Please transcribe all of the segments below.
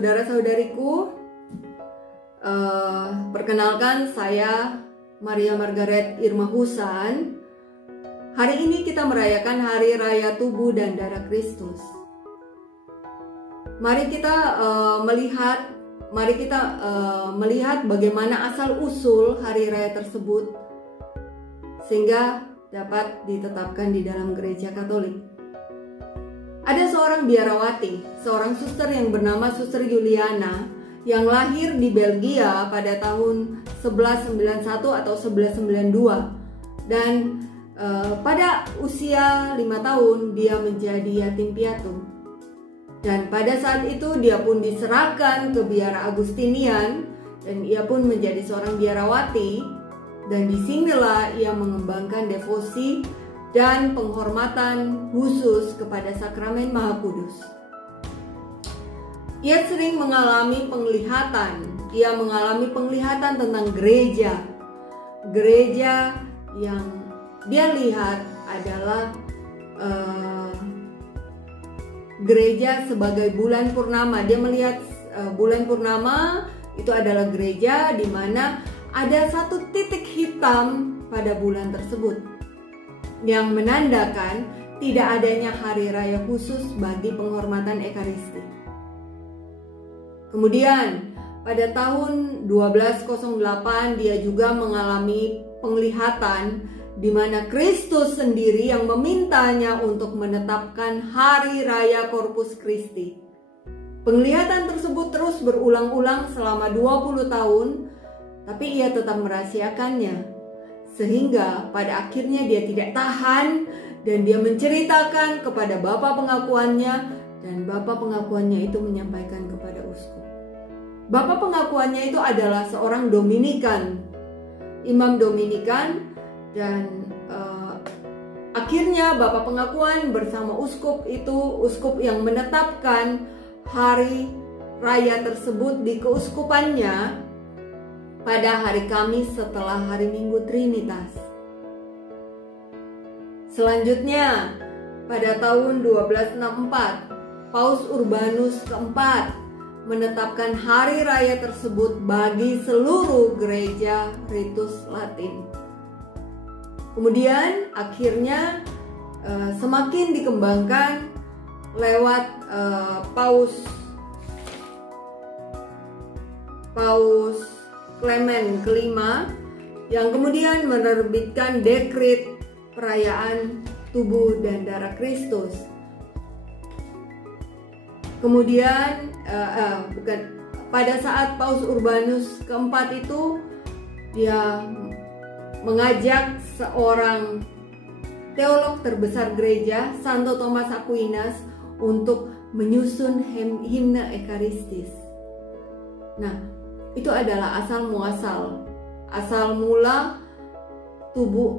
saudara-saudariku, perkenalkan saya Maria Margaret Irma Husan. Hari ini kita merayakan Hari Raya Tubuh dan Darah Kristus. Mari kita melihat bagaimana asal-usul hari raya tersebut sehingga dapat ditetapkan di dalam gereja Katolik. Ada seorang biarawati, seorang suster yang bernama Suster Juliana yang lahir di Belgia pada tahun 1191 atau 1192, dan pada usia 5 tahun dia menjadi yatim piatu. Dan pada saat itu dia pun diserahkan ke biara Agustinian dan ia pun menjadi seorang biarawati, dan disinilah ia mengembangkan devosi dan penghormatan khusus kepada sakramen Maha Kudus. Ia sering mengalami penglihatan. Ia mengalami penglihatan tentang gereja. Gereja yang dia lihat adalah gereja sebagai bulan purnama. Dia melihat bulan purnama itu adalah gereja di mana ada satu titik hitam pada bulan tersebut, yang menandakan tidak adanya hari raya khusus bagi penghormatan Ekaristi. Kemudian pada tahun 1208 dia juga mengalami penglihatan di mana Kristus sendiri yang memintanya untuk menetapkan hari raya Corpus Christi. Penglihatan tersebut terus berulang-ulang selama 20 tahun, tapi ia tetap merahasiakannya. Sehingga pada akhirnya dia tidak tahan dan dia menceritakan kepada bapak pengakuannya, dan bapak pengakuannya itu menyampaikan kepada uskup. Bapak pengakuannya itu adalah seorang Dominikan, imam Dominikan, dan akhirnya bapak pengakuan bersama uskup itu, uskup yang menetapkan hari raya tersebut di keuskupannya pada hari Kamis setelah hari Minggu Trinitas. Selanjutnya, pada tahun 1264, Paus Urbanus keempat menetapkan hari raya tersebut bagi seluruh gereja Ritus Latin. Kemudian akhirnya semakin dikembangkan lewat Paus Clement kelima, yang kemudian menerbitkan dekret perayaan tubuh dan darah Kristus. Kemudian pada saat Paus Urbanus keempat itu dia mengajak seorang teolog terbesar gereja, Santo Thomas Aquinas, untuk menyusun himne Ekaristis. Nah, itu adalah asal mula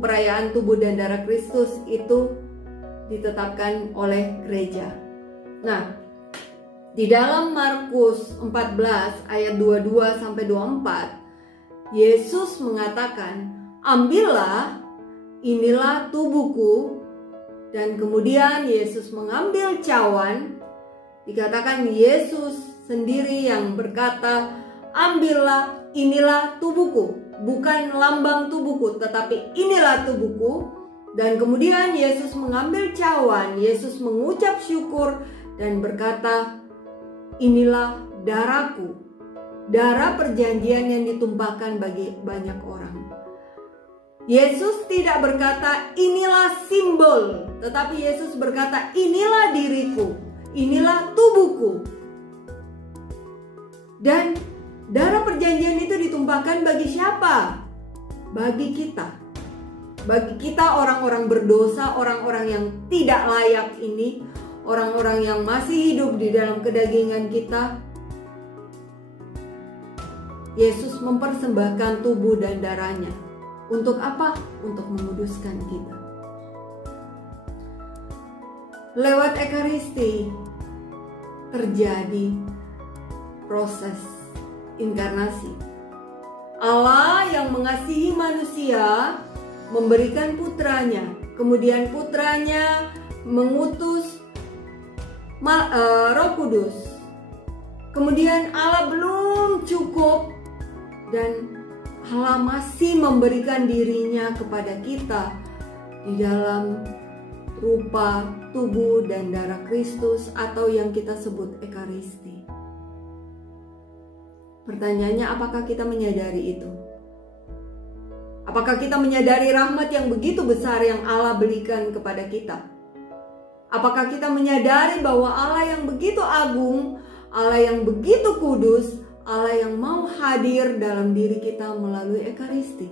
perayaan tubuh dan darah Kristus itu ditetapkan oleh gereja. Nah, di dalam Markus 14 ayat 22 sampai 24, Yesus mengatakan, "Ambillah, inilah tubuhku." Dan kemudian Yesus mengambil cawan. Dikatakan Yesus sendiri yang berkata, "Ambillah, inilah tubuhku." Bukan lambang tubuhku, tetapi inilah tubuhku. Dan kemudian Yesus mengambil cawan. Yesus mengucap syukur dan berkata, "Inilah darahku, darah perjanjian yang ditumpahkan bagi banyak orang." Yesus tidak berkata, "Inilah simbol," tetapi Yesus berkata, "Inilah diriku, inilah tubuhku." Dan darah perjanjian itu ditumpahkan bagi siapa? Bagi kita. Bagi kita orang-orang berdosa, orang-orang yang tidak layak ini, orang-orang yang masih hidup di dalam kedagingan kita. Yesus mempersembahkan tubuh dan darahnya. Untuk apa? Untuk menguduskan kita. Lewat Ekaristi terjadi proses inkarnasi. Allah yang mengasihi manusia memberikan putranya, kemudian putranya mengutus Roh Kudus Kemudian Allah belum cukup dan Allah masih memberikan dirinya kepada kita di dalam rupa tubuh dan darah Kristus atau yang kita sebut Ekaristi. Pertanyaannya, apakah kita menyadari itu? Apakah kita menyadari rahmat yang begitu besar yang Allah berikan kepada kita? Apakah kita menyadari bahwa Allah yang begitu agung, Allah yang begitu kudus, Allah yang mau hadir dalam diri kita melalui Ekaristi?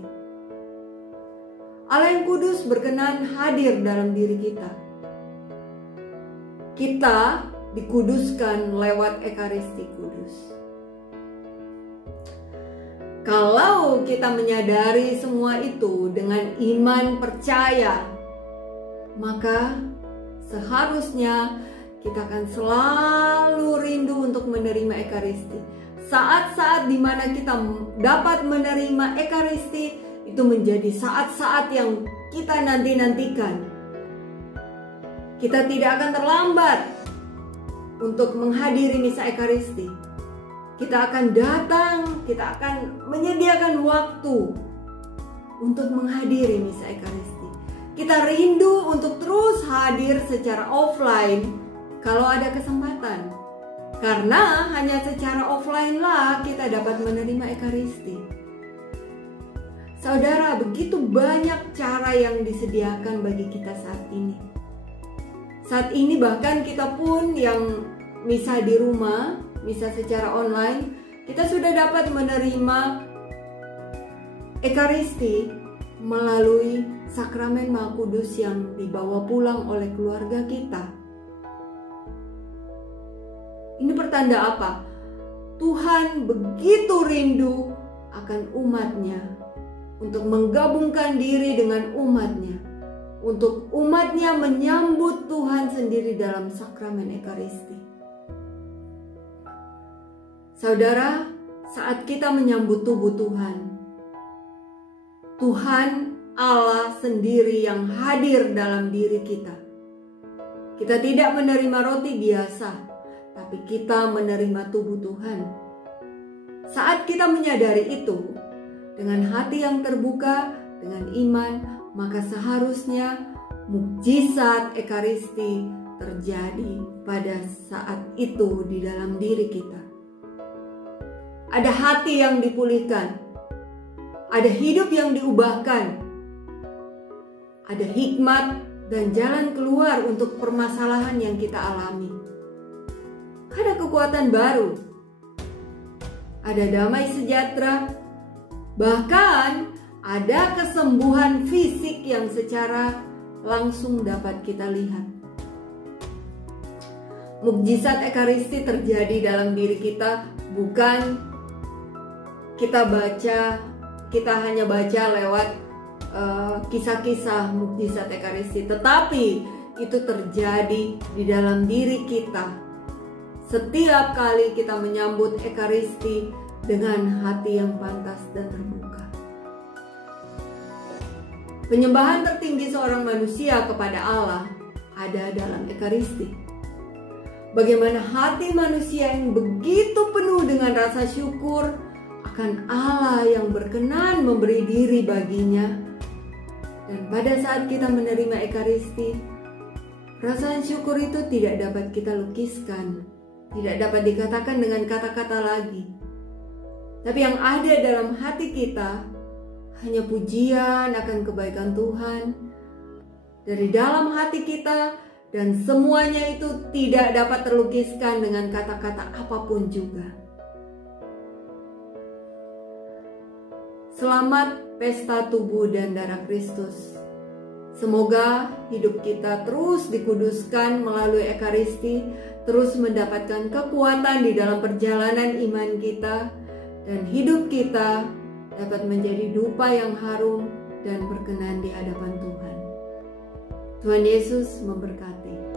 Allah yang kudus berkenan hadir dalam diri kita. Kita dikuduskan lewat Ekaristi kudus. Kalau kita menyadari semua itu dengan iman percaya, maka seharusnya kita akan selalu rindu untuk menerima Ekaristi. Saat-saat di mana kita dapat menerima Ekaristi itu menjadi saat-saat yang kita nanti-nantikan. Kita tidak akan terlambat untuk menghadiri misa Ekaristi. Kita akan datang, kita akan menyediakan waktu untuk menghadiri misa Ekaristi. Kita rindu untuk terus hadir secara offline kalau ada kesempatan. Karena hanya secara offline lah kita dapat menerima Ekaristi. Saudara, begitu banyak cara yang disediakan bagi kita saat ini. Saat ini bahkan kita pun yang misa di rumah, misa secara online, kita sudah dapat menerima Ekaristi melalui sakramen Maha Kudus yang dibawa pulang oleh keluarga kita. Ini pertanda apa? Tuhan begitu rindu akan umatnya untuk menggabungkan diri dengan umatnya, untuk umatnya menyambut Tuhan sendiri dalam sakramen Ekaristi. Saudara, saat kita menyambut tubuh Tuhan, Tuhan Allah sendiri yang hadir dalam diri kita. Kita tidak menerima roti biasa, tapi kita menerima tubuh Tuhan. Saat kita menyadari itu, dengan hati yang terbuka, dengan iman, maka seharusnya mukjizat Ekaristi terjadi pada saat itu di dalam diri kita. Ada hati yang dipulihkan, ada hidup yang diubahkan, ada hikmat dan jalan keluar untuk permasalahan yang kita alami. Ada kekuatan baru, ada damai sejahtera, bahkan ada kesembuhan fisik yang secara langsung dapat kita lihat. Mukjizat Ekaristi terjadi dalam diri kita, bukan kita hanya baca lewat kisah-kisah mukjizat Ekaristi, tetapi itu terjadi di dalam diri kita. Setiap kali kita menyambut Ekaristi dengan hati yang pantas dan terbuka. Penyembahan tertinggi seorang manusia kepada Allah ada dalam Ekaristi. Bagaimana hati manusia yang begitu penuh dengan rasa syukur akan Allah yang berkenan memberi diri baginya. Dan pada saat kita menerima Ekaristi, perasaan syukur itu tidak dapat kita lukiskan, tidak dapat dikatakan dengan kata-kata lagi. Tapi yang ada dalam hati kita hanya pujian akan kebaikan Tuhan dari dalam hati kita, dan semuanya itu tidak dapat terlukiskan dengan kata-kata apapun juga. Selamat pesta tubuh dan darah Kristus. Semoga hidup kita terus dikuduskan melalui Ekaristi, terus mendapatkan kekuatan di dalam perjalanan iman kita, dan hidup kita dapat menjadi dupa yang harum dan berkenan di hadapan Tuhan. Tuhan Yesus memberkati.